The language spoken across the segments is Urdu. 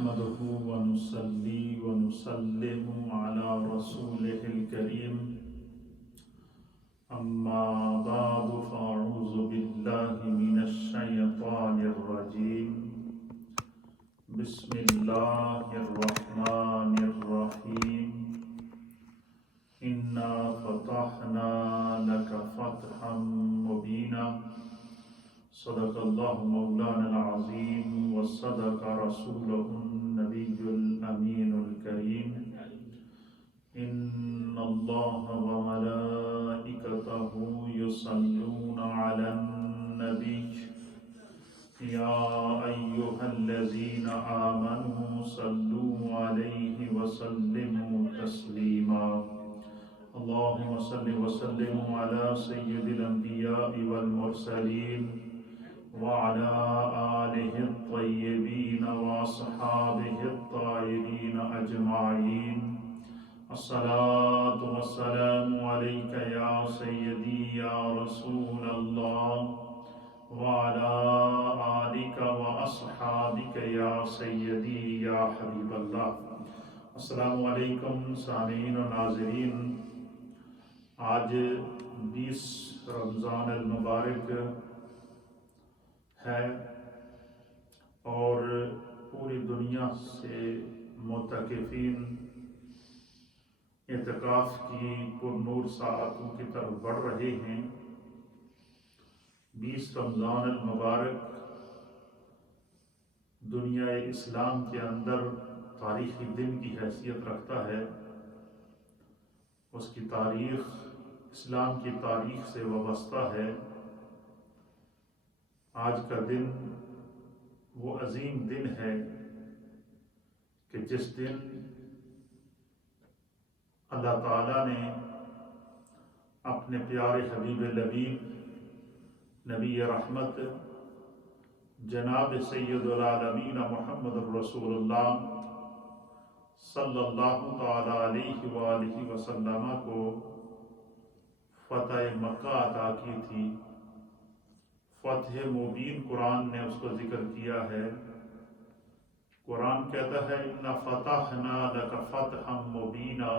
نحمده ونصلي ونسلم على رسوله الكريم أما بعد فأعوذ بالله من الشيطان الرجيم بسم الله الرحمن الرحيم إنا فتحنا لك فتحا مبينا صدق الله مولانا العظيم وصدق رسوله النبي الأمين الكريم إن الله وملائكته يصلون على النبي يا أيها الذين آمنوا صلوا عليه وسلموا تسليما اللهم صل وسلم على سيد الأنبياء والمرسلين وعلى آله الطيبين وأصحابه الطاهرين أجمعين الصلاة والسلام عليك يا سيدي يا رسول الله وعلى آلك وأصحابك يا سيدي يا حبيب الله السلام علیکم سامعین و ناظرین۔ آج 20 رمضان المبارک ہے اور پوری دنیا سے معتکفین اعتکاف کی پرنور ساعتوں کی طرف بڑھ رہے ہیں۔ 20 رمضان المبارک دنیا اسلام کے اندر تاریخی دن کی حیثیت رکھتا ہے۔ اس کی تاریخ اسلام کی تاریخ سے وابستہ ہے۔ آج کا دن وہ عظیم دن ہے کہ جس دن اللہ تعالیٰ نے اپنے پیارے حبیب لبیب نبی رحمت جناب سید العالمین محمد الرسول اللہ صلی اللہ تعالیٰ علیہ وآلہ وسلم کو فتح مکہ عطا کی تھی۔ فتح مبین قرآن نے اس کو ذکر کیا ہے۔ قرآن کہتا ہے اِنَّا فَتَحْنَا لَكَ فَتْحًا مُبِينًا۔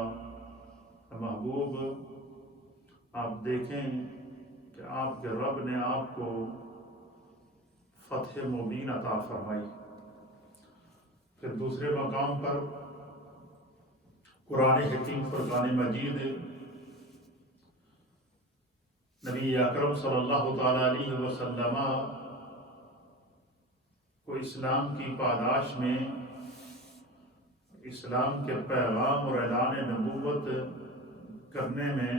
محبوب آپ دیکھیں کہ آپ کے رب نے آپ کو فتح مبین عطا فرمائی۔ پھر دوسرے مقام پر قرآن حکیم فرقان مجید نبی اکرم صلی اللہ تعالیٰ علیہ وسلم کو اسلام کی پاداش میں اسلام کے پیغام اور اعلان نبوت کرنے میں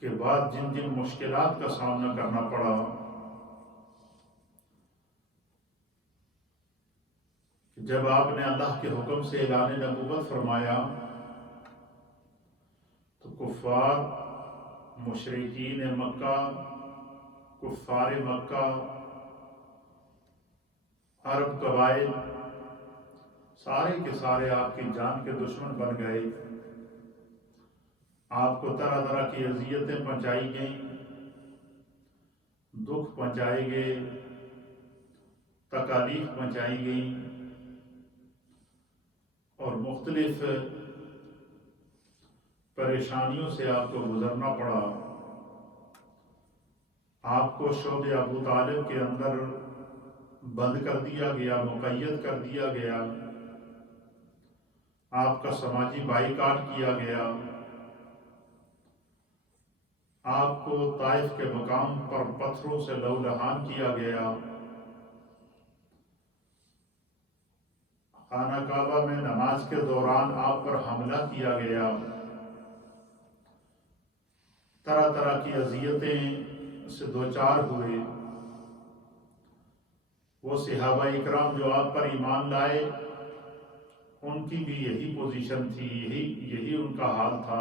کے بعد جن جن مشکلات کا سامنا کرنا پڑا، جب آپ نے اللہ کے حکم سے اعلان نبوت فرمایا تو کفار مشرکین مکہ، کفار مکہ، عرب قبائل سارے کے سارے آپ کی جان کے دشمن بن گئے۔ آپ کو طرح طرح کی اذیتیں پہنچائی گئیں، دکھ پہنچائے گئے، تکالیف پہنچائی گئیں اور مختلف پریشانیوں سے آپ کو گزرنا پڑا۔ آپ کو شعب ابو طالب کے اندر بند کر دیا گیا، مقید کر دیا گیا، آپ کا سماجی بائیکاٹ کیا گیا، آپ کو طائف کے مقام پر پتھروں سے لہولہان کیا گیا، خانہ کعبہ میں نماز کے دوران آپ پر حملہ کیا گیا، طرح طرح کی اذیتیں سے دوچار ہوئے۔ وہ صحابہ اکرام جو آپ پر ایمان لائے ان کی بھی یہی پوزیشن تھی، یہی ان کا حال تھا۔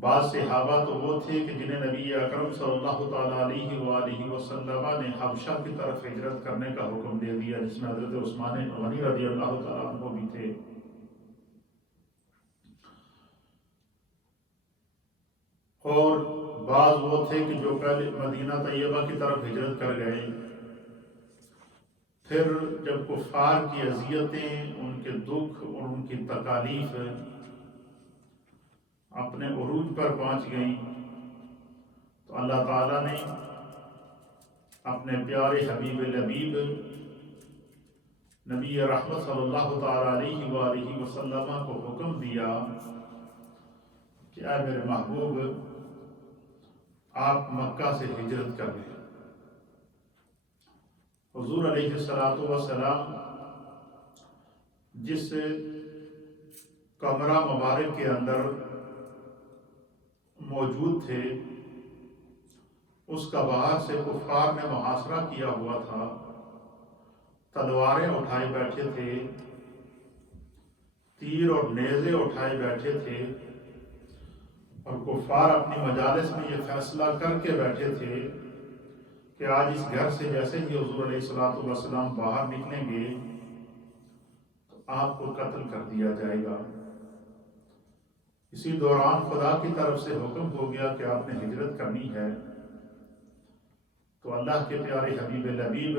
بعض صحابہ تو وہ تھے کہ جنہیں نبی اکرم صلی اللہ تعالیٰ علیہ وآلہ وسلم نے حبشہ کی طرف ہجرت کرنے کا حکم دے دیا، جس میں حضرت عثمان غنی رضی اللہ تعالیٰ عنہ بھی تھے۔ اور بعض وہ تھے کہ جو پہلے مدینہ طیبہ کی طرف ہجرت کر گئے، پھر جب کفار کی اذیتیں، ان کے دکھ اور ان کی تکالیف اپنے عروج پر پہنچ گئیں تو اللہ تعالیٰ نے اپنے پیارے حبیب لبیب نبی رحمت صلی اللہ تعالیٰ علیہ وآلہ وسلم کو حکم دیا کہ اے میرے محبوب، آپ مکہ سے ہجرت کر لیں۔ حضور علیہ السلام جس کمرہ مبارک کے اندر موجود تھے، اس کا باہر سے کفار نے محاصرہ کیا ہوا تھا، تلواریں اٹھائے بیٹھے تھے، تیر اور نیزے اٹھائے بیٹھے تھے، اور کفار اپنی مجالس میں یہ فیصلہ کر کے بیٹھے تھے کہ آج اس گھر سے جیسے ہی حضور علیہ السلام باہر نکلیں گے تو آپ کو قتل کر دیا جائے گا۔ اسی دوران خدا کی طرف سے حکم ہو گیا کہ آپ نے ہجرت کرنی ہے، تو اللہ کے پیارے حبیب لبیب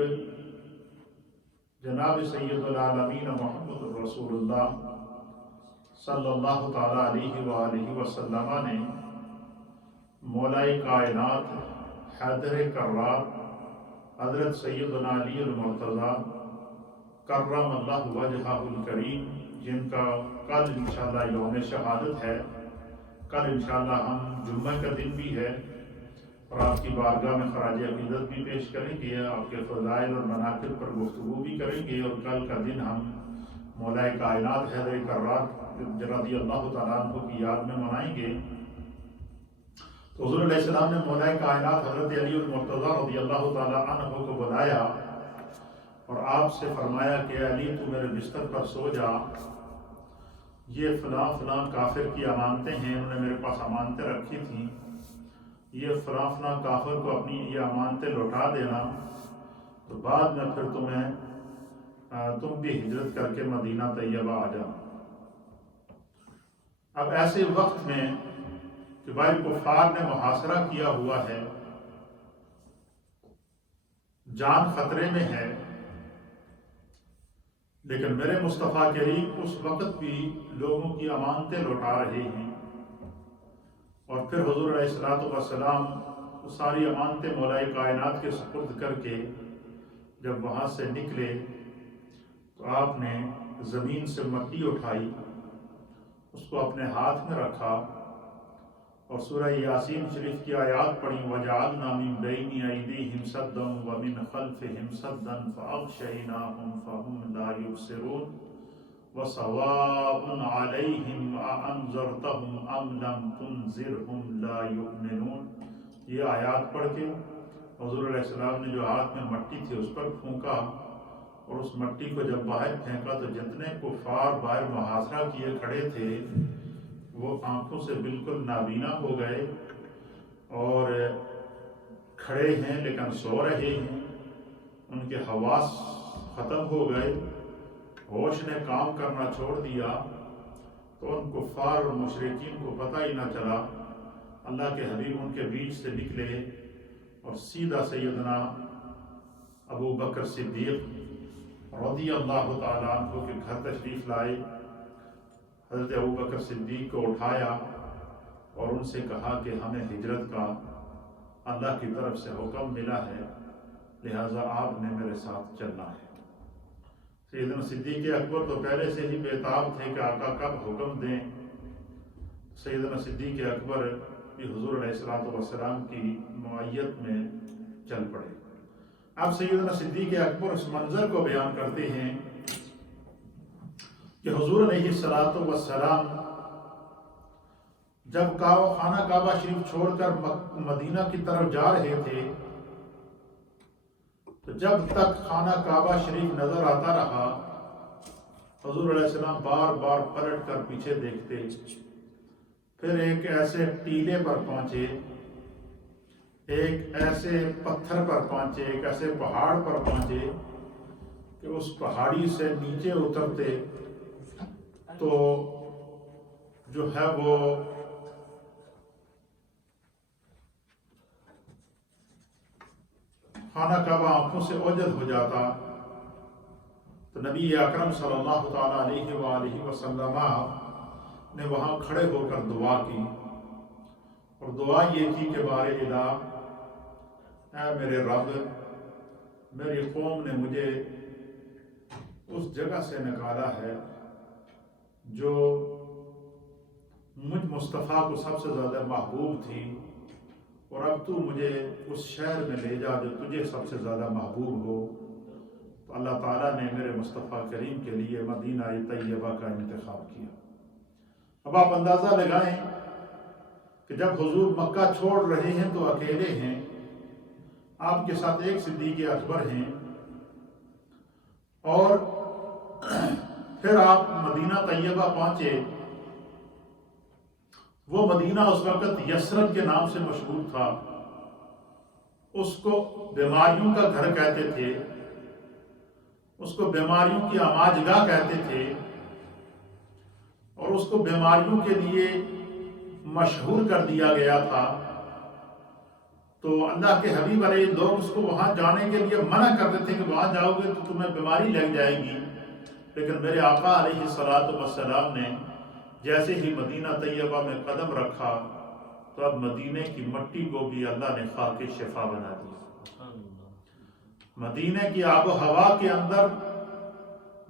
جناب سید العالمین محمد رسول اللہ صلی اللہ تعالیٰ علیہ وآلہ وسلم نے مولائے کائنات حیدر کرار حضرت سیدنا علی المرتضیٰ کرم اللہ وجہہ الکریم، جن کا کل انشاءاللہ یوم شہادت ہے، کل انشاءاللہ ہم جمعہ کا دن بھی ہے اور آپ کی بارگاہ میں خراج عقیدت بھی پیش کریں گے، آپ کے فضائل اور مناقب پر گفتگو بھی کریں گے، اور کل کا دن ہم مولائے کائنات حیدر کرار رضی اللہ تعالیٰ عنہ کی یاد میں منائیں گے۔ تو حضور علیہ السلام نے مولائے کائنات حضرت علی المرتضیٰ رضی اللہ تعالیٰ عنہ کو بلایا اور آپ سے فرمایا کہ علی، تو میرے بستر پر سو جا، یہ فلاں فلاں کافر کی امانتیں ہیں، انہوں نے میرے پاس امانتیں رکھی تھیں، یہ فلاں فلاں کافر کو اپنی یہ امانتیں لوٹا دینا، تو بعد میں پھر تم بھی ہجرت کر کے مدینہ طیبہ آ جانا۔ اب ایسے وقت میں کہ بھائی کفار نے محاصرہ کیا ہوا ہے، جان خطرے میں ہے، لیکن میرے مصطفیٰ کریم اس وقت بھی لوگوں کی امانتیں لوٹا رہے ہیں، اور پھر حضور علیہ السلام وہ ساری امانتیں مولائے کائنات کے سپرد کر کے جب وہاں سے نکلے تو آپ نے زمین سے مٹی اٹھائی، اس کو اپنے ہاتھ میں رکھا اور سورہ یاسین شریف کی آیات پڑھی، وَجَعَلْنَا مِن بَيْنِ أَيْدِيهِمْ سَدًّا وَمِنْ خَلْفِهِمْ سَدًّا فَأَغْشَيْنَاهُمْ فَهُمْ لَا يُبْصِرُونَ وَسَوَاءٌ عَلَيْهِمْ أَأَنذَرْتَهُمْ أَمْ لَمْ تُنذِرْهُمْ لَا يُؤْمِنُونَ۔ یہ آیات پڑھ کے حضور علیہ السلام نے جو ہاتھ میں مٹی تھی اس پر پھونکا، اور اس مٹی کو جب باہر پھینکا تو جتنے کفار باہر محاصرہ کیے کھڑے تھے وہ آنکھوں سے بالکل نابینا ہو گئے، اور کھڑے ہیں لیکن سو رہے ہیں، ان کے حواس ختم ہو گئے، ہوش نے کام کرنا چھوڑ دیا۔ تو ان کفار اور مشرکین کو پتہ ہی نہ چلا، اللہ کے حبیب ان کے بیچ سے نکلے اور سیدھا سیدنا ابو بکر صدیق رضی اللہ تعالیٰ عنہ کے گھر تشریف لائے۔ حضرت ابو بکر صدیق کو اٹھایا اور ان سے کہا کہ ہمیں ہجرت کا اللہ کی طرف سے حکم ملا ہے، لہٰذا آپ نے میرے ساتھ چلنا ہے۔ سیدنا صدیق اکبر تو پہلے سے ہی بےتاب تھے کہ آقا کب حکم دیں۔ سیدنا صدیق اکبر بھی حضور علیہ السلام کی معیت میں چل پڑے۔ اب سیدنا صدیق اکبر اس منظر کو بیان کرتے ہیں کہ حضور علیہ السلام جب خانہ کعبہ شریف چھوڑ کر مدینہ کی طرف جا رہے تھے تو جب تک خانہ کعبہ شریف نظر آتا رہا، حضور علیہ السلام بار بار پلٹ کر پیچھے دیکھتے، پھر ایک ایسے ٹیلے پر پہنچے، ایک ایسے پتھر پر پہنچے، ایک ایسے پہاڑ پر پہنچے کہ اس پہاڑی سے نیچے اترتے تو جو ہے وہ خانہ کعبہ آنکھوں سے اوجھل ہو جاتا، تو نبی اکرم صلی اللہ تعالیٰ علیہ وآلہ وسلم نے وہاں کھڑے ہو کر دعا کی، اور دعا یہ تھی کہ بار الہ، اے میرے رب، میری قوم نے مجھے اس جگہ سے نکالا ہے جو مجھ مصطفیٰ کو سب سے زیادہ محبوب تھی، اور اب تو مجھے اس شہر میں لے جا جو تجھے سب سے زیادہ محبوب ہو۔ تو اللہ تعالیٰ نے میرے مصطفیٰ کریم کے لیے مدینہ طیبہ کا انتخاب کیا۔ اب آپ اندازہ لگائیں کہ جب حضور مکہ چھوڑ رہے ہیں تو اکیلے ہیں، آپ کے ساتھ ایک صدیق اکبر ہیں، اور پھر آپ مدینہ طیبہ پہنچے۔ وہ مدینہ اس وقت یثرب کے نام سے مشہور تھا، اس کو بیماریوں کا گھر کہتے تھے، اس کو بیماریوں کی آماجگاہ کہتے تھے، اور اس کو بیماریوں کے لیے مشہور کر دیا گیا تھا۔ تو اللہ کے حبیب علیہ لوگ اس کو وہاں جانے کے لیے منع کرتے تھے کہ وہاں جاؤ گے تو تمہیں بیماری لگ جائے گی، لیکن میرے آقا علیہ الصلوۃ والسلام نے جیسے ہی مدینہ طیبہ میں قدم رکھا تو اب مدینے کی مٹی کو بھی اللہ نے خاک شفا بنا دیا۔ مدینے کی آب و ہوا کے اندر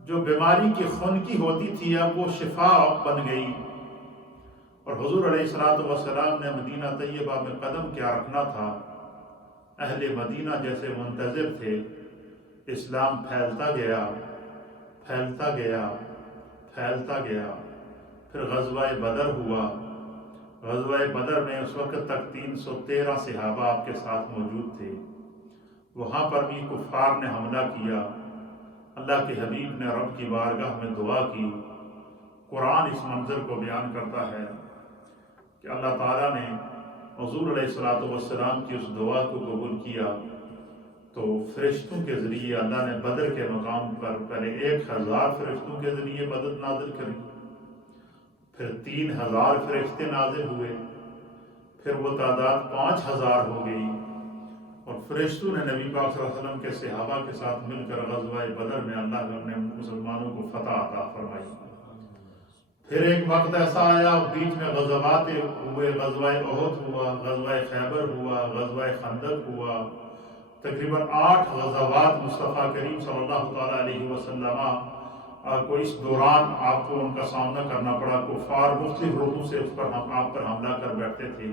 جو بیماری کی خنکی ہوتی تھی اب وہ شفا بن گئی، اور حضور علیہ الصلوۃ والسلام نے مدینہ طیبہ میں قدم کیا رکھنا تھا، اہل مدینہ جیسے منتظر تھے، اسلام پھیلتا گیا، پھیلتا گیا، پھیلتا گیا۔ پھر غزوہ بدر ہوا۔ غزوہ بدر میں اس وقت تک 313 صحابہ آپ کے ساتھ موجود تھے۔ وہاں پر بھی کفار نے حملہ کیا۔ اللہ کے حبیب نے رب کی بارگاہ میں دعا کی۔ قرآن اس منظر کو بیان کرتا ہے کہ اللہ تعالیٰ نے حضور علیہ الصلوۃ والسلام کی اس دعا کو قبول کیا، تو فرشتوں کے ذریعے اللہ نے بدر کے مقام پر پہلے 1000 فرشتوں کے ذریعے مدد نازل کری، پھر 3000 فرشتے نازل ہوئے، پھر وہ تعداد 5000 ہو گئی، اور فرشتوں نے نبی پاک صلی اللہ علیہ وسلم کے صحابہ کے ساتھ مل کر غزوہ بدر میں اللہ نے مسلمانوں کو فتح عطا فرمائی۔ پھر ایک وقت ایسا آیا بیچ میں غزوات ہوئے، غزوہ احد ہوا، غزوہ خیبر ہوا، غزوہ خندق ہوا، تقریباً 8 غزوات مصطفیٰ کریم صلی اللہ تعالیٰ علیہ وسلم کو اس دوران آپ کو ان کا سامنا کرنا پڑا۔ کفار مختلف روحوں سے آپ پر حملہ کر بیٹھتے تھے،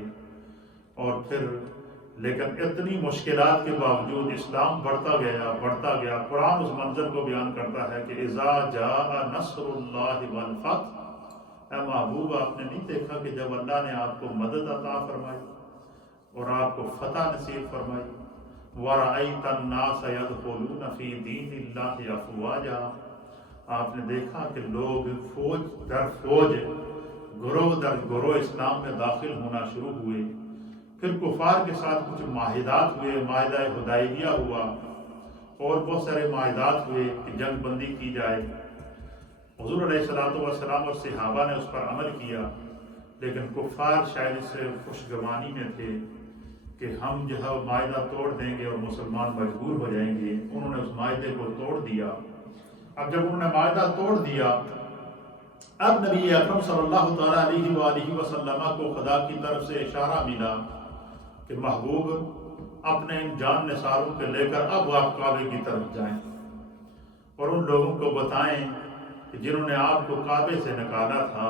اور پھر لیکن اتنی مشکلات کے باوجود اسلام بڑھتا گیا، بڑھتا گیا۔ قرآن اس منظر کو بیان کرتا ہے کہ اذا جاء نصر اللہ والفتح، اے محبوب آپ نے نہیں دیکھا کہ جب اللہ نے آپ کو مدد عطا فرمائی اور آپ کو فتح نصیب فرمائی، وَرَأَيْتَ النَّاسَ يَدْخُلُونَ فِي دِينِ اللَّهِ أَفْوَاجًا، آپ نے دیکھا کہ لوگ فوج در فوج، گروہ در گروہ اسلام میں داخل ہونا شروع ہوئے۔ پھر کفار کے ساتھ کچھ معاہدات ہوئے، معاہدہ حدیبیہ ہوا، اور بہت سارے معاہدات ہوئے کہ جنگ بندی کی جائے۔ حضور علیہ الصلوۃ والسلام اور صحابہ نے اس پر عمل کیا، لیکن کفار شاید اس سے خوشگوانی میں تھے کہ ہم جو ہے معاہدہ توڑ دیں گے اور مسلمان مجبور ہو جائیں گے۔ انہوں نے اس معاہدے کو توڑ دیا۔ اب جب انہوں نے معاہدہ توڑ دیا، اب نبی اکرم صلی اللہ تعالیٰ علیہ وآلہ وسلم کو خدا کی طرف سے اشارہ ملا کہ محبوب اپنے ان جان نثاروں کے لے کر اب آپ کعبے کی طرف جائیں، اور ان لوگوں کو بتائیں کہ جنہوں نے آپ کو کعبے سے نکالا تھا،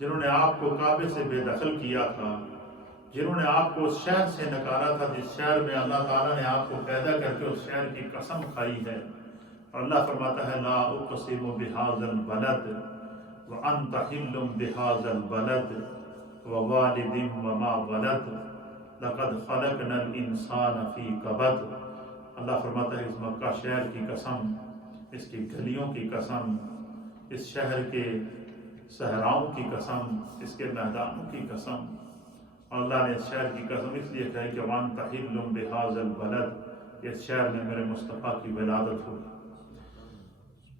جنہوں نے آپ کو کعبے سے بے دخل کیا تھا، جنہوں نے آپ کو اس شہر سے نکالا تھا جس شہر میں اللہ تعالیٰ نے آپ کو پیدا کر کے اس شہر کی قسم کھائی ہے، اور اللہ فرماتا ہے لا اقسم بہذا البلد وانت حل بہذا البلد ووالد وما ولد لقد خلقنا الانسان فی کبد۔ اللہ فرماتا ہے اس مکہ شہر کی قسم، اس کی گلیوں کی قسم، اس شہر کے صحراؤں کی قسم، اس کے میدانوں کی قسم، اور اللہ نے اس شہر کی قسم اس لیے کہی کہ وانت حل بہذا البلد، اس شہر میں میرے مصطفیٰ کی ولادت ہوئی۔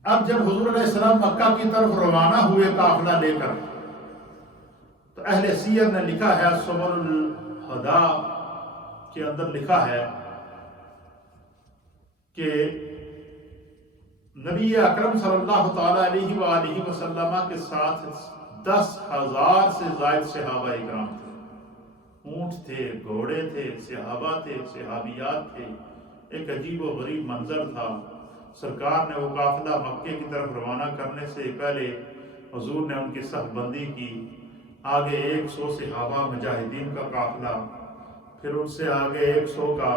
اب جب حضور علیہ السلام مکہ کی طرف روانہ ہوئے قافلہ لے کر، تو اہل سیر نے لکھا ہے، سبل الہدا کے اندر لکھا ہے کہ نبی اکرم صلی اللہ تعالیٰ علیہ وآلہ وسلم کے ساتھ 10,000 سے زائد صحابہ اکرام تھے، اونٹ تھے، گھوڑے تھے، صحابہ تھے، صحابیات تھے۔ ایک عجیب و غریب منظر تھا۔ سرکار نے وہ قافلہ مکے کی طرف روانہ کرنے سے پہلے حضور نے ان کی صف بندی کی، آگے 100 صحابہ مجاہدین کا قافلہ، پھر ان سے آگے 100 کا،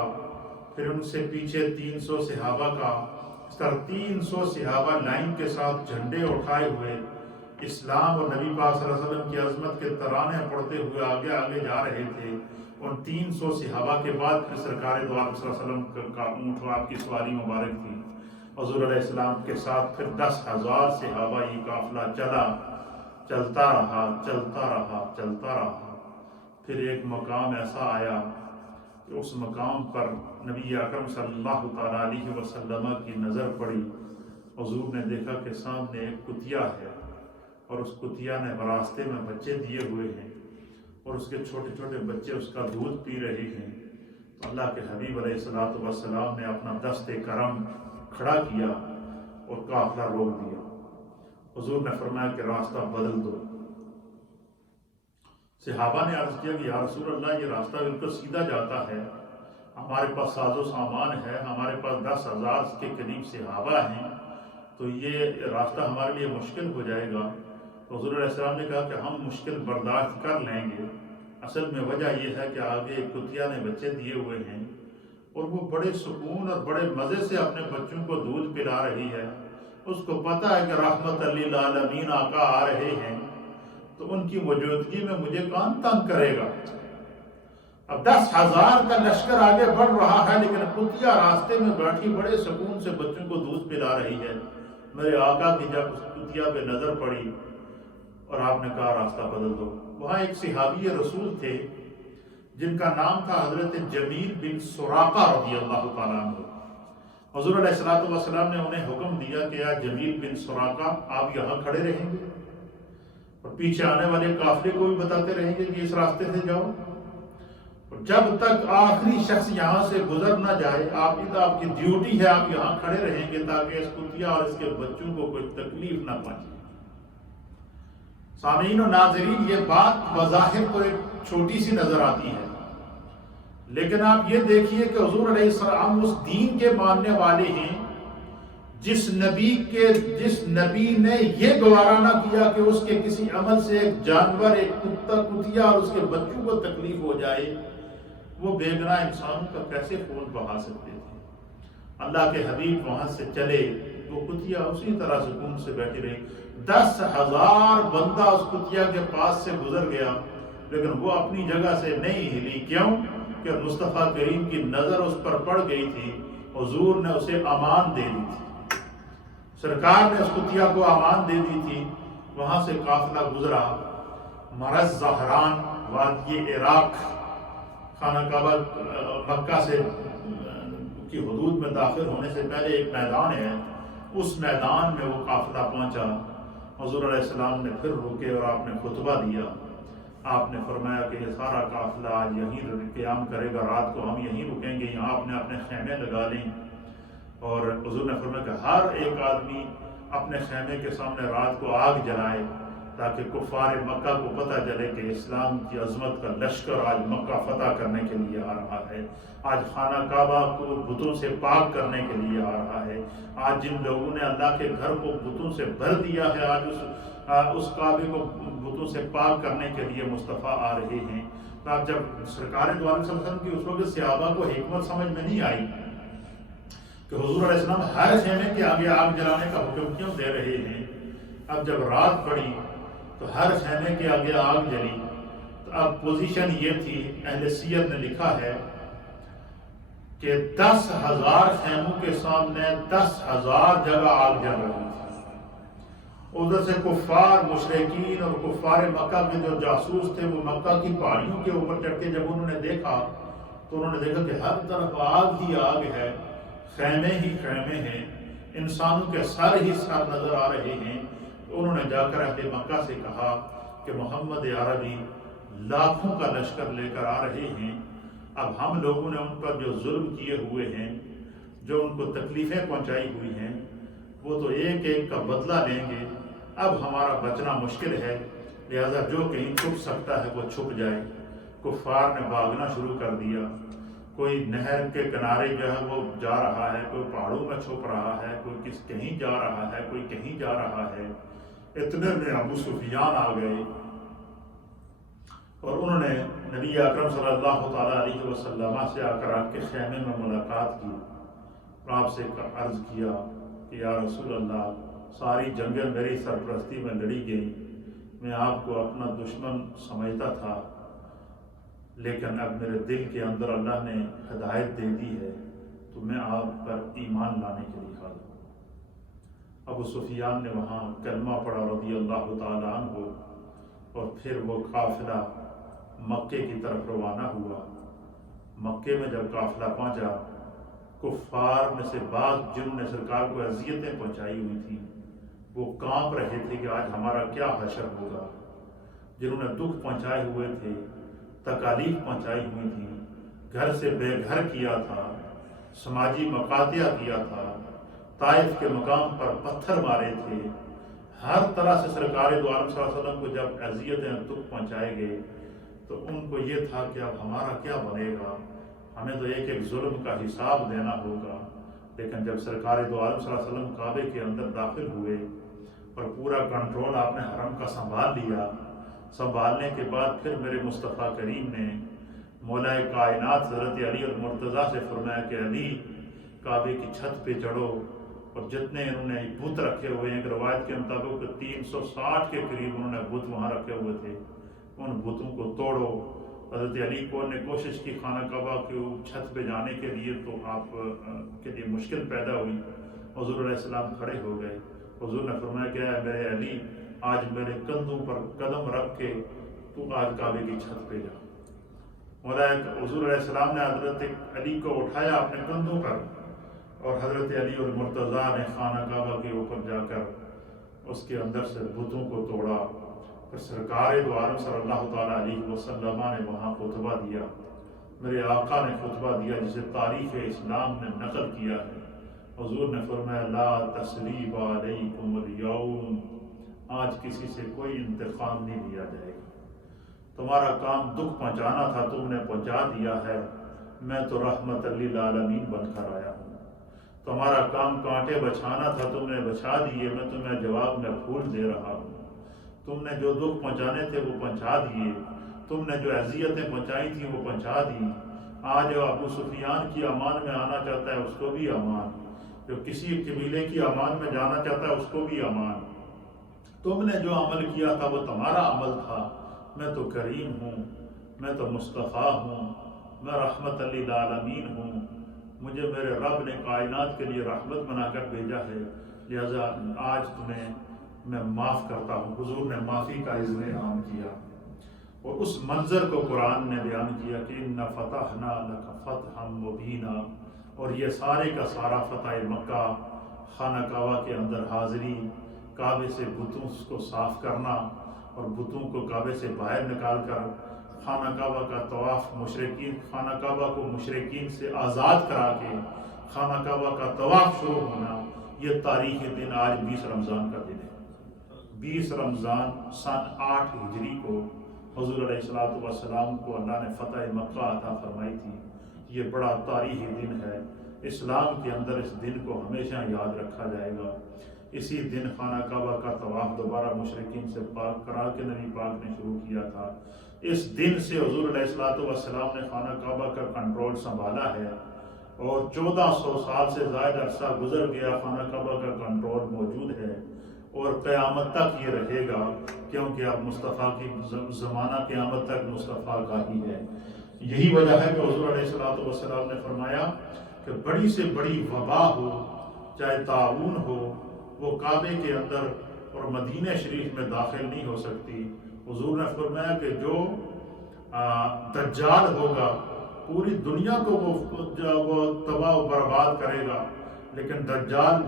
پھر ان سے پیچھے 300 صحابہ کا، اس طرح 300 صحابہ لائن کے ساتھ جھنڈے اٹھائے ہوئے اسلام اور نبی پاک صلی اللہ علیہ وسلم کی عظمت کے ترانے پڑھتے ہوئے آگے آگے جا رہے تھے۔ ان 300 صحابہ کے بعد پھر سرکار دو عالم صلی اللہ علیہ وسلم کا اونٹ آپ کی سواری مبارک تھی۔ حضور علیہ السلام کے ساتھ پھر 10,000 صحابہ یہ قافلہ چلتا رہا، چلتا رہا، چلتا رہا۔ پھر ایک مقام ایسا آیا کہ اس مقام پر نبی اکرم صلی اللہ تعالیٰ علیہ وسلم کی نظر پڑی۔ حضور نے دیکھا کہ سامنے ایک کتیا ہے اور اس کتیا نے راستے میں بچے دیے ہوئے ہیں اور اس کے چھوٹے چھوٹے بچے اس کا دودھ پی رہے ہیں۔ تو اللہ کے حبیب علیہ الصلوۃ والسلام نے اپنا دست کرم کھڑا کیا اور قافلہ روک دیا۔ حضور نے فرمایا کہ راستہ بدل دو۔ صحابہ نے عرض کیا کہ یا رسول اللہ، یہ راستہ بالکل سیدھا جاتا ہے، ہمارے پاس ساز و سامان ہے، ہمارے پاس 10,000 کے قریب صحابہ ہیں، تو یہ راستہ ہمارے لیے مشکل ہو جائے گا۔ حضور علیہ السلام نے کہا کہ ہم مشکل برداشت کر لیں گے، اصل میں وجہ یہ ہے کہ آگے ایک کتیا نے بچے دیے ہوئے ہیں اور وہ بڑے سکون اور بڑے مزے سے اپنے بچوں کو دودھ پلا رہی ہے۔ اس کو پتہ ہے کہ رحمت للعالمین آقا آ رہے ہیں، تو ان کی موجودگی میں مجھے کون تنگ کرے گا؟ اب 10,000 کا لشکر آگے بڑھ رہا ہے لیکن کتیا راستے میں بیٹھی بڑے سکون سے بچوں کو دودھ پلا رہی ہے۔ میرے آقا کی جب اس کتیا پہ نظر پڑی اور آپ نے کہا راستہ بدل دو۔ وہاں ایک صحابی رسول تھے جن کا نام تھا حضرت جمیل بن سراقہ رضی اللہ تعالیٰ عنہ۔ حضور علیہ السلام نے انہیں حکم دیا کہ یا جمیل بن سراقہ، آپ یہاں کھڑے رہیں گے اور پیچھے آنے والے قافلے کو بھی بتاتے رہیں گے کہ اس راستے سے جاؤ، اور جب تک آخری شخص یہاں سے گزر نہ جائے آپ کی ڈیوٹی ہے، آپ یہاں کھڑے رہیں گے تاکہ اس کتیا اور اس کے بچوں کو کوئی تکلیف نہ پہنچے۔ سامعین و ناظرین، یہ بات بظاہر تو ایک چھوٹی سی نظر آتی ہے، لیکن آپ یہ دیکھیے کہ حضور علیہ السلام اس دین کے ماننے والے ہیں جس نبی نے یہ گوارا نہ کیا کہ اس کے کسی عمل سے ایک جانور، ایک کتیا اور اس کے بچوں کو تکلیف ہو جائے۔ وہ بے گناہ انسانوں کا کیسے خون بہا سکتے تھے؟ اللہ کے حبیب وہاں سے چلے، وہ کتیا اسی طرح سکون سے بیٹھی رہی۔ 10,000 بندہ اس کتیا کے پاس سے گزر گیا لیکن وہ اپنی جگہ سے نہیں ہلی۔ کیوں؟ کہ مصطفیٰ کریم کی نظر اس پر پڑ گئی تھی، حضور نے اسے امان دے دی تھی، سرکار نے اس کتیا کو امان دے دی تھی۔ وہاں سے قافلہ گزرا، مرز زہران وادی عراق، خانہ کعبہ مکہ سے کی حدود میں داخل ہونے سے پہلے ایک میدان ہے، اس میدان میں وہ قافلہ پہنچا۔ حضور علیہ السلام نے پھر رکے اور آپ نے خطبہ دیا۔ آپ نے فرمایا کہ یہ سارا قافلہ آج یہیں قیام کرے گا، رات کو ہم یہیں رکیں گے، یہاں آپ نے اپنے خیمے لگا لیں۔ اور حضور نے فرمایا کہ ہر ایک آدمی اپنے خیمے کے سامنے رات کو آگ جلائے تاکہ کفار مکہ کو پتہ چلے کہ اسلام کی عظمت کا لشکر آج مکہ فتح کرنے کے لیے آ رہا ہے، آج خانہ کعبہ کو بتوں سے پاک کرنے کے لیے آ رہا ہے، آج جن لوگوں نے اللہ کے گھر کو بتوں سے بھر دیا ہے، آج اس کعبے کو بتوں سے پاک کرنے کے لیے مصطفیٰ آ رہے ہیں۔ تو اب جب سرکار دو عالم صلی اللہ علیہ وسلم کی اس وقت صحابہ کو حکمت سمجھ میں نہیں آئی کہ حضور علیہ السلام ہر خیمے کے آگے آگ جلانے کا حکم کیوں دے رہے ہیں۔ اب جب رات پڑی تو ہر خیمے کے آگے آگ جلی، تو اب پوزیشن یہ تھی، اہل سیرت نے لکھا ہے کہ 10,000 خیموں کے سامنے 10,000 جگہ آگ جل رہی تھی۔ ادھر سے کفار مشرکین اور کفار مکہ کے جو جاسوس تھے وہ مکہ کی پہاڑیوں کے اوپر چڑھ کے جب انہوں نے دیکھا تو انہوں نے دیکھا کہ ہر طرف آگ ہی آگ ہے، خیمے ہی خیمے ہیں، انسانوں کے سر ہی سر نظر آ رہے ہیں۔ انہوں نے جا کر اہل مکہ سے کہا کہ محمد عربی لاکھوں کا لشکر لے کر آ رہے ہیں، اب ہم لوگوں نے ان پر جو ظلم کیے ہوئے ہیں، جو ان کو تکلیفیں پہنچائی ہوئی ہیں، وہ تو ایک ایک کا بدلہ لیں گے، اب ہمارا بچنا مشکل ہے، لہذا جو کہیں چھپ سکتا ہے وہ چھپ جائے۔ کفار نے بھاگنا شروع کر دیا، کوئی نہر کے کنارے جو ہے وہ جا رہا ہے، کوئی پہاڑوں میں چھپ رہا ہے، کوئی کہیں جا رہا ہے، کوئی کہیں جا رہا ہے۔ اتنے میں ابو سفیان آ گئے اور انہوں نے نبی اکرم صلی اللہ تعالیٰ علیہ وسلم سے آ کر آپ کے خیمے میں ملاقات کی اور آپ سے عرض کیا کہ یا رسول اللہ، ساری جنگیں میری سرپرستی میں لڑی گئیں، میں آپ کو اپنا دشمن سمجھتا تھا، لیکن اب میرے دل کے اندر اللہ نے ہدایت دے دی ہے تو میں آپ پر ایمان لانے کے لیے حاضر ہوں۔ ابو سفیان نے وہاں کلمہ پڑھا رضی اللہ تعالیٰ عنہ، اور پھر وہ قافلہ مکے کی طرف روانہ ہوا۔ مکے میں جب قافلہ پہنچا، کفار میں سے بعض جنہوں نے سرکار کو اذیتیں پہنچائی ہوئی تھیں وہ کانپ رہے تھے کہ آج ہمارا کیا حشر ہوگا۔ جنہوں نے دکھ پہنچائے ہوئے تھے، تکالیف پہنچائی ہوئی تھیں، گھر سے بے گھر کیا تھا، سماجی مقاطعہ کیا تھا، طائف کے مقام پر پتھر مارے تھے، ہر طرح سے سرکار دو عالم صلی اللہ علیہ وسلم کو جب اذیتیں دکھ پہنچائے گئے تو ان کو یہ تھا کہ اب ہمارا کیا بنے گا، ہمیں تو ایک ایک ظلم کا حساب دینا ہوگا۔ لیکن جب سرکار دو عالم صلی اللہ علیہ وسلم کعبے کے اندر داخل ہوئے اور پورا کنٹرول آپ نے حرم کا سنبھال لیا، سنبھالنے کے بعد پھر میرے مصطفیٰ کریم نے مولا کائنات حضرت علی اور مرتضیٰ سے فرمایا کہ علی، کعبے کی چھت پہ چڑھو، اور جتنے انہوں نے بت رکھے ہوئے ہیں، ایک روایت کے مطابق 360 کے قریب انہوں نے بت وہاں رکھے ہوئے تھے، ان بتوں کو توڑو۔ حضرت علی کو نے کوشش کی خانہ کعبہ کی چھت پہ جانے کے لیے، تو آپ کے لیے مشکل پیدا ہوئی۔ حضور علیہ السلام کھڑے ہو گئے، حضور نے فرمایا کہ اے میرے علی، آج میرے کندھوں پر قدم رکھ کے تو آج کعبے کی چھت پہ جا۔ حضور علیہ السلام نے حضرت علی کو اٹھایا اپنے کندھوں پر، اور حضرت علی اور مرتضیٰ نے خانہ کعبہ کے اوپر جا کر اس کے اندر سے بتوں کو توڑا۔ پھر سرکار دو عالم صلی اللہ تعالیٰ علیہ وسلم نے وہاں خطبہ دیا، میرے آقا نے خطبہ دیا جسے تاریخ اسلام نے نقل کیا ہے۔ حضور نے فرمایا لا تثریب علیکم اليوم، آج کسی سے کوئی انتقام نہیں لیا جائے گا، تمہارا کام دکھ پہنچانا تھا تم نے پہنچا دیا ہے، میں تو رحمت للعالمین بن کر آیا ہوں۔ تمہارا کام کانٹے بچھانا تھا تم نے بچھا دیے، میں تمہیں جواب میں پھول دے رہا ہوں۔ تم نے جو دکھ پہنچانے تھے وہ پہنچا دیے، تم نے جو اذیتیں پہنچائی تھیں وہ پہنچا دی۔ آج جو ابو سفیان کی امان میں آنا چاہتا ہے اس کو بھی امان، جو کسی قبیلے کی امان میں جانا چاہتا ہے اس کو بھی امان۔ تم نے جو عمل کیا تھا وہ تمہارا عمل تھا، میں تو کریم ہوں، میں تو مصطفیٰ ہوں، میں رحمت للعالمین ہوں، مجھے میرے رب نے کائنات کے لیے رحمت بنا کر بھیجا ہے، لہذا آج تمہیں میں معاف کرتا ہوں۔ حضور نے معافی کا اذن عام کیا، اور اس منظر کو قرآن نے بیان کیا کہ اِنَّ فَتَحْنَا لَكَ فَتْحًا مُبِينًا، اور یہ سارے کا سارا فتح مکہ، خانہ کعبہ کے اندر حاضری، کعبے سے بتوں کو صاف کرنا اور بتوں کو کعبے سے باہر نکال کر خانہ کعبہ کا طواف، مشرکین خانہ کعبہ کو مشرکین سے آزاد کرا کے خانہ کعبہ کا طواف شروع ہونا، یہ تاریخی دن آج 20 رمضان کا دن ہے۔ 20 رمضان سن 8 ہجری کو حضور علیہ السلام کو اللہ نے فتح مکہ عطا فرمائی تھی۔ یہ بڑا تاریخی دن ہے، اسلام کے اندر اس دن کو ہمیشہ یاد رکھا جائے گا۔ اسی دن خانہ کعبہ کا طواف دوبارہ مشرکین سے پاک کرا کے نبی پاک نے شروع کیا تھا۔ اس دن سے حضور علیہ السلام نے خانہ کعبہ کا کنٹرول سنبھالا ہے، اور 1400 سال سے زائد عرصہ گزر گیا، خانہ کعبہ کا کنٹرول موجود ہے، اور قیامت تک یہ رہے گا، کیونکہ اب مصطفیٰ کی زمانہ قیامت تک مصطفیٰ کا ہی ہے۔ یہی وجہ ہے کہ حضور علیہ السلام نے فرمایا کہ بڑی سے بڑی وبا ہو، چاہے طاعون ہو، وہ کعبے کے اندر اور مدینہ شریف میں داخل نہیں ہو سکتی۔ حضور نے فرمایا کہ جو دجال ہوگا پوری دنیا کو وہ تباہ و برباد کرے گا، لیکن دجال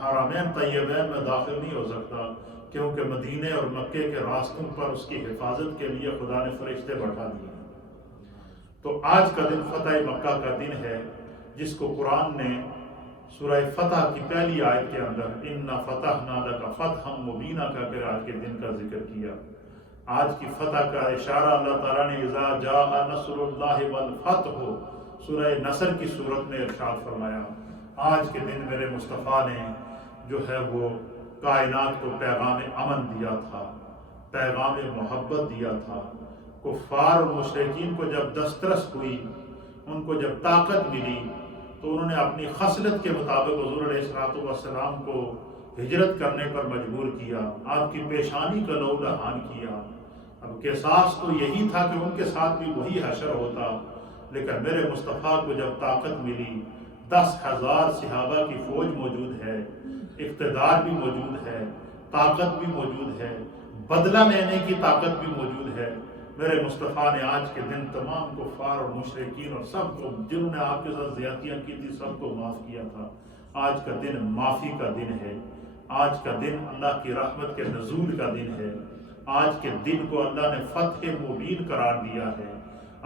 حرمین طیبین میں داخل نہیں ہو سکتا، کیونکہ مدینے اور مکے کے راستوں پر اس کی حفاظت کے لیے خدا نے فرشتے بٹھا دیے۔ تو آج کا دن فتح مکہ کا دن ہے، جس کو قرآن نے سورہ فتح کی پہلی آیت کے اندر اِنَّا فَتَحْنَا لَكَ فَتْحًا مُبِينًا کا پھر آج کے دن کا ذکر کیا. آج کی فتح کا اشارہ اللہ تعالیٰ نے اذا جاء نصر اللہ والفتح سورہ نصر کی صورت میں ارشاد فرمایا. آج کے دن میرے مصطفیٰ نے جو ہے وہ کائنات کو پیغام امن دیا تھا، پیغام محبت دیا تھا. کفار اور مشرکین کو جب دسترس ہوئی، ان کو جب طاقت ملی، تو انہوں نے اپنی خصلت کے مطابق حضور علیہ السلام کو ہجرت کرنے پر مجبور کیا، آپ کی پیشانی کا لہو لہان کیا. اب قصاص تو یہی تھا کہ ان کے ساتھ بھی وہی حشر ہوتا، لیکن میرے مصطفیٰ کو جب طاقت ملی، 10,000 صحابہ کی فوج موجود ہے، اقتدار بھی موجود ہے، طاقت بھی موجود ہے، بدلہ لینے کی طاقت بھی موجود ہے. میرے مصطفیٰ نے آج کے دن تمام کفار اور مشرکین اور سب کو جنہوں نے آپ کے ساتھ زیادتیاں کی تھی سب کو معاف کیا تھا. آج کا دن معافی کا دن ہے. آج کا دن اللہ کی رحمت کے نزول کا دن ہے. آج کے دن کو اللہ نے فتح مبین قرار دیا ہے.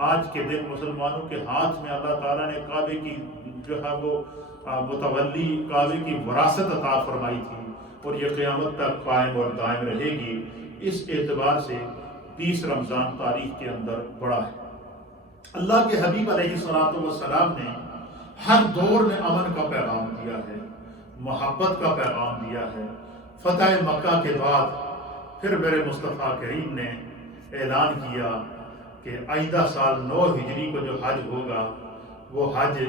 آج کے دن مسلمانوں کے ہاتھ میں اللہ تعالیٰ نے کعبے کی جو ہے وہ متولی کعبے کی وراثت عطا فرمائی تھی، اور یہ قیامت تک قائم اور دائم رہے گی. اس اعتبار سے 20 رمضان تاریخ کے اندر بڑا ہے. اللہ کے حبیب علیہ السلام نے ہر دور میں امن کا پیغام دیا ہے، محبت کا پیغام دیا ہے. فتح مکہ کے بعد پھر میرے مصطفیٰ کریم نے اعلان کیا کہ آئندہ سال 9 ہجری کو جو حج ہوگا وہ حج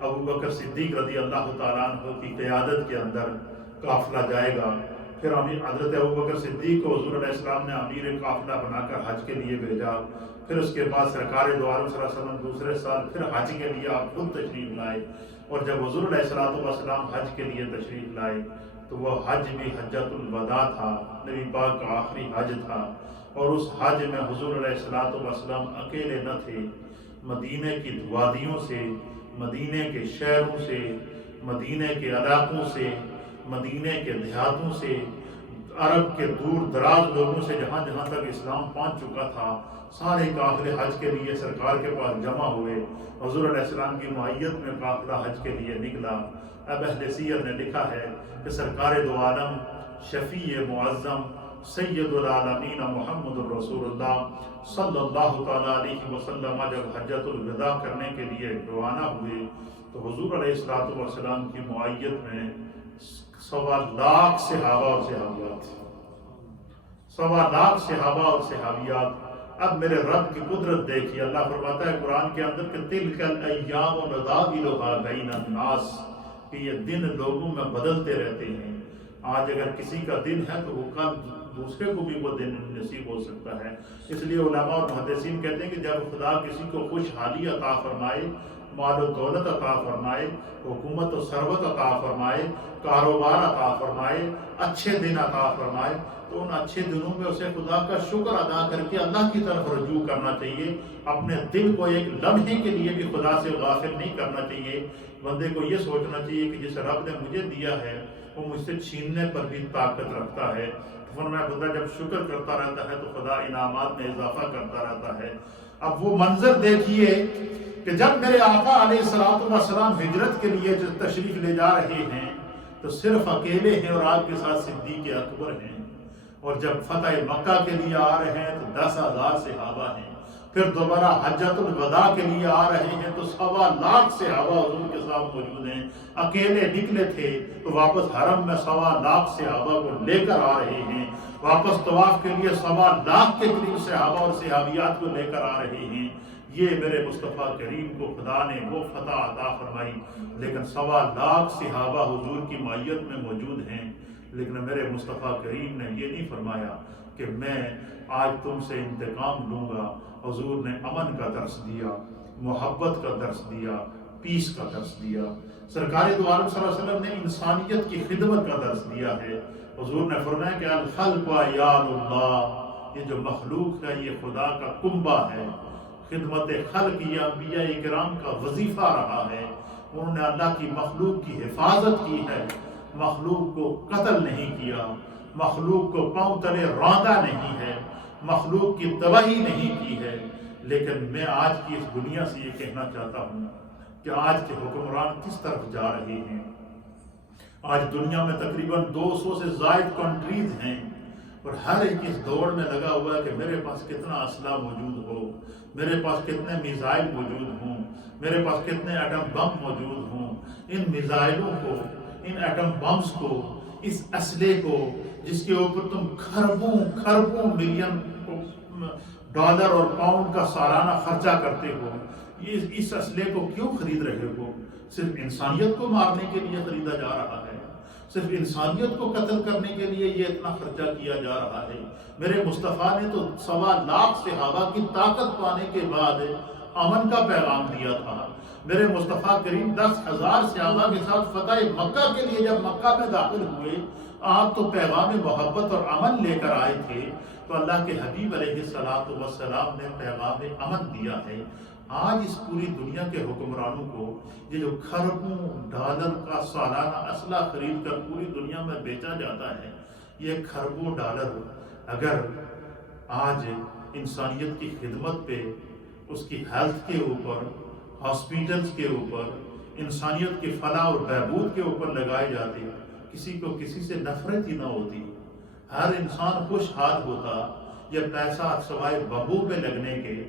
ابو بکر صدیق رضی اللہ تعالیٰ عنہ کی قیادت کے اندر قافلہ جائے گا. پھر حضرت ابو بکر صدیق کو حضور علیہ السلام نے امیر قافلہ بنا کر حج کے لیے بھیجا. پھر اس کے بعد سرکار دو عالم صلی اللہ علیہ وسلم دوسرے سال پھر حج کے لیے آپ خود تشریف لائے. اور جب حضور علیہ السلام حج کے لیے تشریف لائے تو وہ حج بھی حجۃ الوداع تھا، نبی پاک کا آخری حج تھا. اور اس حج میں حضور علیہ السلام اکیلے نہ تھے. مدینہ کی وادیوں سے، مدینہ کے شہروں سے، مدینہ کے علاقوں سے، مدینہ کے دیہاتوں سے، عرب کے دور دراز لوگوں سے جہاں جہاں تک اسلام پہنچ چکا تھا، سارے قافلے حج کے لیے سرکار کے پاس جمع ہوئے. حضور علیہ السلام کی معیت میں قافلہ حج کے لیے نکلا. اب اہل سیر نے لکھا ہے کہ سرکار دو عالم شفیع معظم سید العالمین محمد الرسول اللہ صلی اللہ تعالیٰ علیہ وسلم جب حجۃ الوداع کرنے کے لیے روانہ ہوئے تو حضور علیہ السلام کی معیت میں 1.25 لاکھ صحابہ اور صحابیات، 1.25 لاکھ صحابہ اور صحابیات. اب میرے رب کی قدرت دیکھیے. اللہ فرماتا ہے قرآن کے اندر کہ تلک الایام نداولها بین الناس، کہ یہ دن لوگوں میں بدلتے رہتے ہیں. آج اگر کسی کا دن ہے تو وہ کل دوسرے کو بھی وہ دن نصیب ہو سکتا ہے. اس لیے علماء اور محدثین کہتے ہیں کہ جب خدا کسی کو خوشحالی عطا فرمائے، مال و دولت عطا فرمائے، حکومت و ثروت عطا فرمائے، کاروبار عطا فرمائے، اچھے دن عطا فرمائے، تو ان اچھے دنوں میں اسے خدا کا شکر ادا کر کے اللہ کی طرف رجوع کرنا چاہیے. اپنے دل کو ایک لمحے کے لیے بھی خدا سے غافل نہیں کرنا چاہیے. بندے کو یہ سوچنا چاہیے کہ جس رب نے مجھے دیا ہے وہ مجھ سے چھیننے پر بھی طاقت رکھتا ہے. فرمایا خدا جب شکر کرتا رہتا ہے تو خدا انعامات میں اضافہ کرتا رہتا ہے. اب وہ منظر دیکھیے کہ جب میرے آقا علیہ السلام ہجرت کے لیے تشریف لے جا رہے ہیں تو صرف اکیلے ہیں اور آپ کے ساتھ صدیق اکبر ہیں. اور جب فتح مکہ کے لیے آ رہے ہیں تو 10,000 صحابہ ہیں. پھر دوبارہ حجۃ الوداع کے لیے آ رہے ہیں تو 1.25 لاکھ صحابہ حضور کے ساتھ موجود ہیں. اکیلے نکلے تھے تو واپس حرم میں 1.25 لاکھ صحابہ کو لے کر آ رہے ہیں. واپس طواف کے لیے 1.25 لاکھ کے قریب صحابہ اور صحابیات کو لے کر آ رہے ہیں. یہ میرے مصطفیٰ کریم کو خدا نے وہ فتح عطا فرمائی. لیکن 1.25 لاکھ صحابہ حضور کی معیت میں موجود ہیں. لیکن میرے مصطفیٰ کریم نے یہ نہیں فرمایا کہ میں آج تم سے انتقام لوں گا. حضور نے امن کا درس دیا، محبت کا درس دیا، پیس کا درس دیا. سرکار دو عالم صلی اللہ علیہ وسلم نے انسانیت کی خدمت کا درس دیا ہے. حضور نے فرمایا کہ الخلق عیال اللہ، یہ جو مخلوق ہے یہ خدا کا کنبہ ہے. خدمت خلق یہ انبیاء کرام کا وظیفہ رہا ہے. انہوں نے اللہ کی مخلوق کی حفاظت کی ہے، مخلوق کو قتل نہیں کیا، مخلوق کو پاؤں تلے راندا نہیں ہے، مخلوق کی تباہی نہیں کی ہے. لیکن میں آج کی اس دنیا سے یہ کہنا چاہتا ہوں کہ آج کے حکمران کس طرف جا رہے ہیں. آج دنیا میں تقریباً 200 سے زائد کنٹریز ہیں، اور ہر ایک اس دوڑ میں لگا ہوا ہے کہ میرے پاس کتنا اسلحہ موجود ہو، میرے پاس کتنے میزائل موجود ہوں، میرے پاس کتنے ایٹم بم موجود ہوں۔ ان میزائلوں کو، ان ایٹم بمز کو، اس اسلحے کو جس کے اوپر تم کھربوں ملین ڈالر اور پاؤنڈ کا سالانہ خرچہ کرتے ہو، اس اسلحے کو کیوں خرید رہے ہو؟ صرف انسانیت کو مارنے کے لیے خریدا جا رہا ہے، صرف انسانیت کو قتل کرنے کے لیے یہ اتنا خرچہ کیا جا رہا ہے۔ میرے مصطفیٰ نے تو 1.25 لاکھ صحابہ کی طاقت پانے کے بعد امن کا پیغام دیا تھا۔ میرے مصطفیٰ کریم 10,000 صحابہ کے ساتھ فتح مکہ کے لیے جب مکہ میں داخل ہوئے، آپ تو پیغام محبت اور امن لے کر آئے تھے، تو اللہ کے حبیب علیہ السلام نے پیغام امن دیا ہے۔ آج اس پوری دنیا کے حکمرانوں کو یہ جو کھربوں ڈالر کا سالانہ اسلحہ خرید کر پوری دنیا میں بیچا جاتا ہے، یہ کھربوں ڈالر اگر آج انسانیت کی خدمت پہ، اس کی ہیلتھ کے اوپر، ہاسپیٹلز کے اوپر، انسانیت کی فلاح اور بہبود کے اوپر لگائے جاتے، کسی کو کسی سے نفرت ہی نہ ہوتی، ہر انسان خوشحال ہوتا، یہ پیسہ سوائے بموں پہ لگنے کے،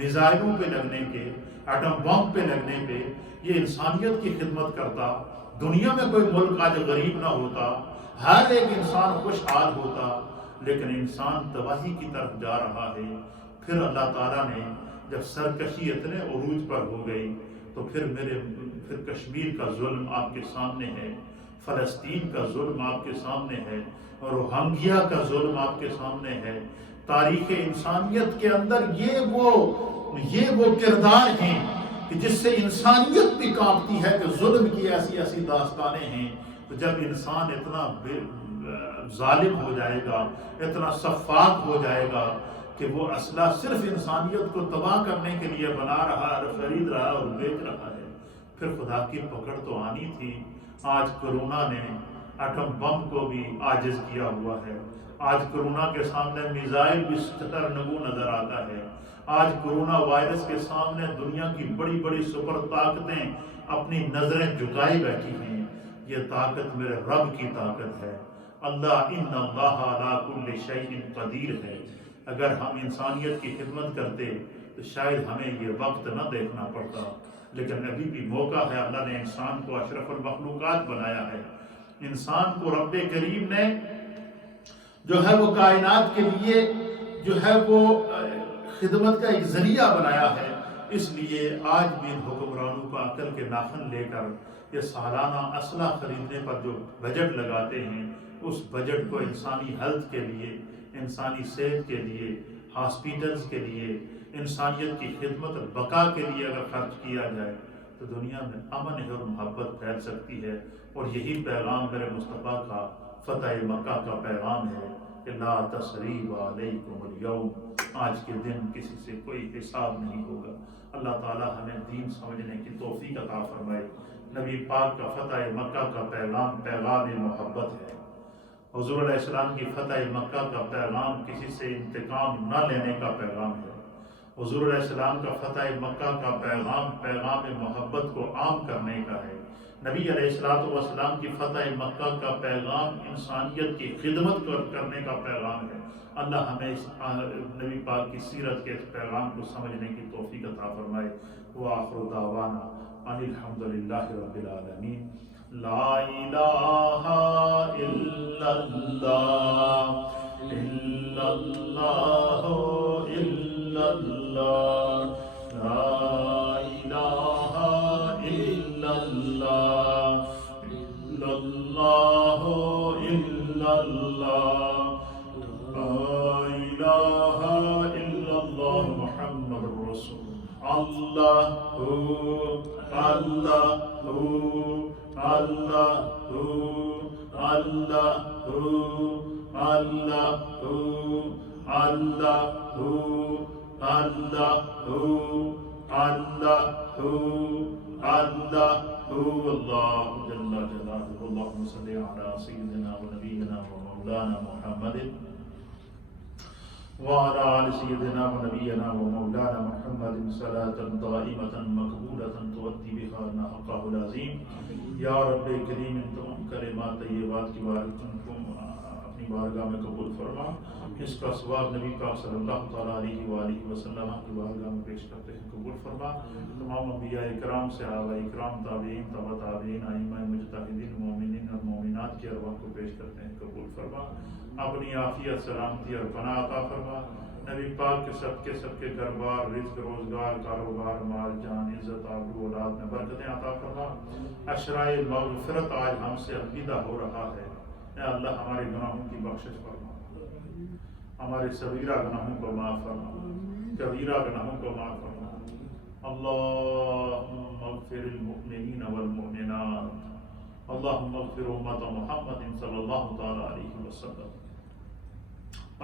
میزائلوں پہ لگنے کے، ایٹم بم پہ لگنے پہ یہ انسانیت کی خدمت کرتا، دنیا میں کوئی ملک آج غریب نہ ہوتا، ہر ایک انسان خوشحال ہوتا۔ لیکن انسان تباہی کی طرف جا رہا ہے۔ پھر اللہ تعالیٰ نے جب سرکشی اتنے عروج پر ہو گئی تو پھر کشمیر کا ظلم آپ کے سامنے ہے، فلسطین کا ظلم آپ کے سامنے ہے، اور روہنگیا کا ظلم آپ کے سامنے ہے۔ تاریخ انسانیت کے اندر یہ وہ کردار ہیں کہ جس سے انسانیت بھی کانپتی ہے، کہ ظلم کی ایسی ایسی داستانیں ہیں۔ تو جب انسان اتنا ظالم ہو جائے گا، اتنا سفاک ہو جائے گا کہ وہ اسلحہ صرف انسانیت کو تباہ کرنے کے لیے بنا رہا ہے، خرید رہا ہے اور بیچ رہا ہے، پھر خدا کی پکڑ تو آنی تھی۔ آج کرونا نے ایٹم بم کو بھی عاجز کیا ہوا ہے۔ آج کرونا کے سامنے میزائل بھی نگو نظر آتا ہے۔ آج کرونا وائرس کے سامنے دنیا کی بڑی بڑی سپر طاقتیں اپنی نظریں جھکائے بیٹھی ہیں۔ یہ طاقت میرے رب کی طاقت ہے۔ اللہ ان اللہ علی کل شیء قدیر ہے۔ اگر ہم انسانیت کی خدمت کرتے تو شاید ہمیں یہ وقت نہ دیکھنا پڑتا، لیکن ابھی بھی موقع ہے۔ اللہ نے انسان کو اشرف المخلوقات بنایا ہے۔ انسان کو رب کریم نے جو ہے وہ کائنات کے لیے جو ہے وہ خدمت کا ایک ذریعہ بنایا ہے۔ اس لیے آج بھی ان حکمرانوں کو عقل کے ناخن لے کر یہ سالانہ اسلحہ خریدنے پر جو بجٹ لگاتے ہیں، اس بجٹ کو انسانی ہیلتھ کے لیے، انسانی صحت کے لیے، ہاسپیٹلز کے لیے، انسانیت کی خدمت اور بقا کے لیے اگر خرچ کیا جائے تو دنیا میں امن اور محبت پھیل سکتی ہے۔ اور یہی پیغام میرے مصطفیٰ کا فتح مکہ کا پیغام ہے کہ لا تثریب علیکم اليوم، آج کے دن کسی سے کوئی حساب نہیں ہوگا۔ اللہ تعالی ہمیں دین سمجھنے کی توفیق عطا فرمائے۔ نبی پاک کا فتح مکہ کا پیغام محبت ہے۔ حضور علیہ السلام کی فتح مکہ کا پیغام کسی سے انتقام نہ لینے کا پیغام ہے۔ حضور علیہ السلام کا فتح مکہ کا پیغام محبت کو عام کرنے کا ہے۔ نبی علیہ السلام کی فتح مکہ کا پیغام انسانیت کی خدمت کرنے کا پیغام ہے۔ اللہ ہمیں اس نبی پاک کی سیرت کے اس پیغام کو سمجھنے کی توفیق عطا فرمائے۔ وآخر دعوانا ان الحمدللہ رب العالمین۔ لا الہ الا اللہ، الا اللہ، الا اللہ، لا الہ الا اللہ، الا اللہ، الا اللہ، لا الہ الا اللہ، محمد رسول اللہ، اللہ، اللہ، اللہ، اللہ، اللہ، اللہ، اللہ جل جلالہ۔ اللہم صلی علی سیدنا و نبینا و مولانا محمد وعلى آل سيدنا ونبينا ومولانا محمد صلاة دائمة مقبولة تؤدي بها حقه العظيم. یا رب کریم ان تمام کلمات طیبات کی بارک کو اپنی بارگاہ میں قبول فرما. اس کا ثواب نبی پاک صلی اللہ تعالیٰ علیہ وآلہ وسلم کی بارگاہ میں پیش کرتے ہیں، قبول فرما. تمام انبیاء اکرام، صحابہ اکرام، تابعین، تبع تابعین، ائمہ مجتہدین، مومنین اور مومنات کی ارواح کو پیش کرتے ہیں، قبول فرما. اپنی عافیت، سلامتی اور پناہ عطا فرما. نبی پاک کے سب کے گھر بار، رزق، روزگار، کاروبار، مال، جان، عزت، آبرو، اولاد میں برکتیں عطا فرما. اشرائے مغفرت آج ہم سے الوداع ہو رہا ہے. اے اللہ ہمارے گناہوں کی بخشش فرما، ہمارے صغیرہ گناہوں کو معاف فرما، کبیرہ گناہوں کو معاف فرما. اللہم اغفر المؤمنین والمؤمنات، اللہم اغفر امت محمد صلی اللہ تعالی علیہ وسلم.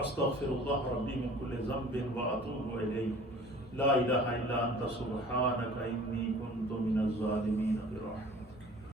استغفر اللہ ربی من کل ذنب واتوب الیہ. لا الہ الا انت سبحانک انی کنت من الظالمین برحمتک.